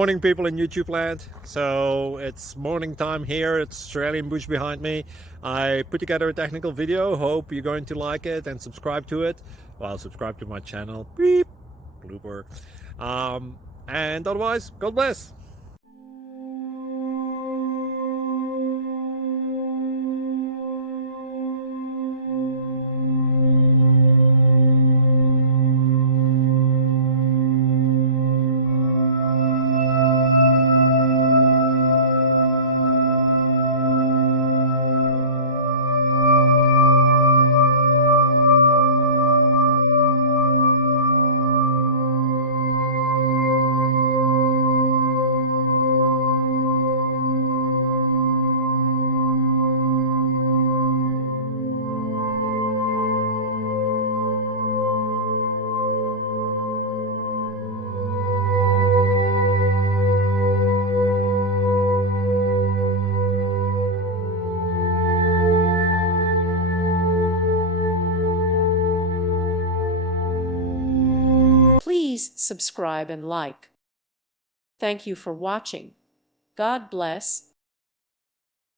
Morning, people in YouTube land. So it's morning time here. It's Australian bush behind me. I put together a technical video. Hope you're going to like it and subscribe to it. Well, subscribe to my channel. Beep. Blooper. And otherwise, God bless. Please subscribe and like. Thank you for watching. God bless.